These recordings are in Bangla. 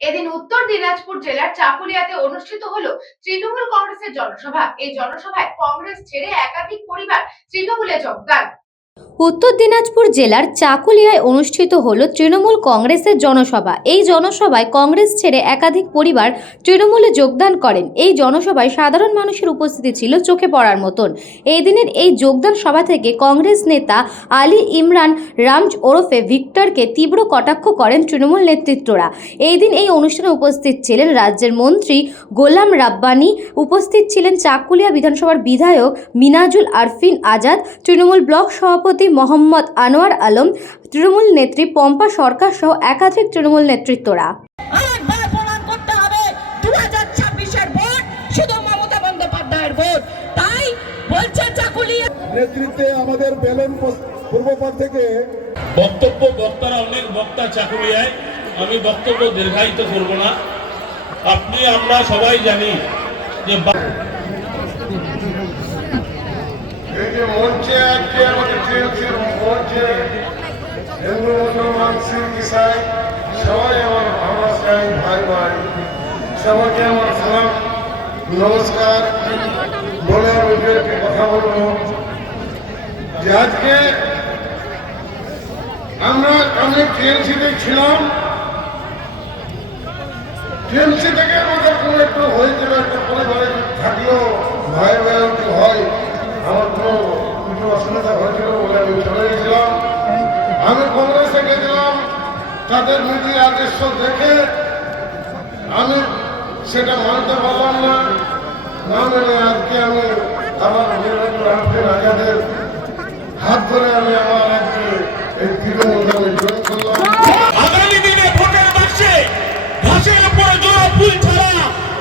এদিন উত্তর দিনাজপুর জেলার চাকুলিয়াতে অনুষ্ঠিত হলো তৃণমূল কংগ্রেসের জনসভা। এই জনসভায় কংগ্রেস ছেড়ে একাধিক পরিবার তৃণমূলে যোগদান। উত্তর দিনাজপুর জেলার চাকুলিয়ায় অনুষ্ঠিত হলো তৃণমূল কংগ্রেসের জনসভা। এই জনসভায় কংগ্রেস ছেড়ে একাধিক পরিবার তৃণমূলে যোগদান করেন। এই জনসভায় সাধারণ মানুষের উপস্থিতি ছিল চোখে পড়ার মতন। এই দিনের এই যোগদান সভা থেকে কংগ্রেস নেতা আলী ইমরান রামজ ওরফে ভিক্টরকে তীব্র কটাক্ষ করেন তৃণমূল নেতৃত্বরা। এই দিন এই অনুষ্ঠানে উপস্থিত ছিলেন রাজ্যের মন্ত্রী গোলাম রাব্বানি, উপস্থিত ছিলেন চাকুলিয়া বিধানসভার বিধায়ক মিনাজুল আরফিন আজাদ, তৃণমূল ব্লক সভাপতি মোহাম্মদ আনোয়ার আলম, তৃণমূল নেত্রী পম্পা সরকার সহ একাধিক তৃণমূল নেতৃত্বরা। নেতৃত্বে আমাদের বেলন পূর্বপাড় থেকে বক্তারা অনেক বক্তা চাকুলিয়ায়, আমি বক্তব্য দীর্ঘায়িত করব না। আমরা সবাই জানি যে এই যে মঞ্চে আজকে আমাদের টিএমসির মঞ্চে হিন্দু মুসলমান শিখ ইসাই সবাই আমার ভাই ভাই সবাইকে আমার সালাম নমস্কার বলে আমি একটি কথা বলবো যে আজকে আমি টিএমসিতে ছিলাম। টিএমসি থেকে আমাদের কোনো একটু হয়েছিল, একটা পরিবারে থাকলেও ভাই ভাই হয়, আমার কোনো কিছু অসুবিধা হয়েছিল বলে আমি চলে গেছিলাম। আমি কংগ্রেসে গেছিলাম, তাদের নীতি আদর্শ দেখে আমি সেটা মানতে পারলাম না। না মেনে আজকে আমি আমার আজাদের হাত ধরে আমি আমার আজকে এই তৃণমূলকে আমি জয়েন করলাম। আগামী দিনে ভোটের বাক্সে ঘাসের উপরে জোড়া ফুল ছাড়া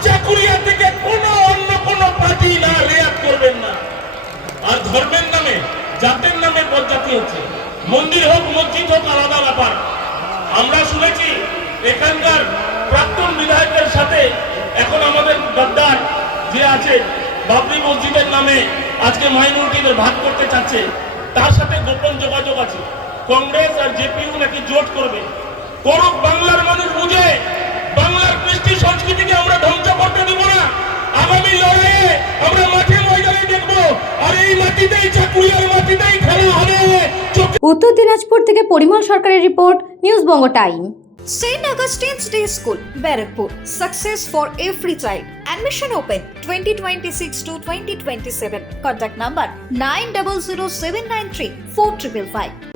চাকুলিয়া থেকে অন্য কোনো পার্টি না রেয়াত করবেন না। আর ধর্মের নামে, জাতের নামে বদজাতি হচ্ছে। মন্দির হোক মসজিদ হোক আলাদা ব্যাপার। আমরা শুনেছি এখানকার প্রাক্তন বিধায়কের সাথে এখন আমাদের গদ্দার যে আছে বাবরি মসজিদের নামে আজকে মাইনরিটিদের ভাগ করতে চাচ্ছে, তার সাথে গোপন যোগাযোগ আছে। কংগ্রেস আর জেপিইউ নাকি জোট করবে। করুক, বাংলার মানুষ বুঝে। বাংলার কৃষ্টি সংস্কৃতিকে আমরা ধ্বংস করতে দেব না। আগামী লড়াইয়ে আমরা মাঠে ময়দানে দেখবো, আর এই মাটিতেই চাকুলিয়ার মাটিতেই খেলা হবে। উত্তর দিনাজপুর থেকে পরিমল সরকারের report, news Banga time. St. Augustine's Day School, Barrackpur. Success for every child. Admission open 2026 to 2027. Contact number 900793 4555.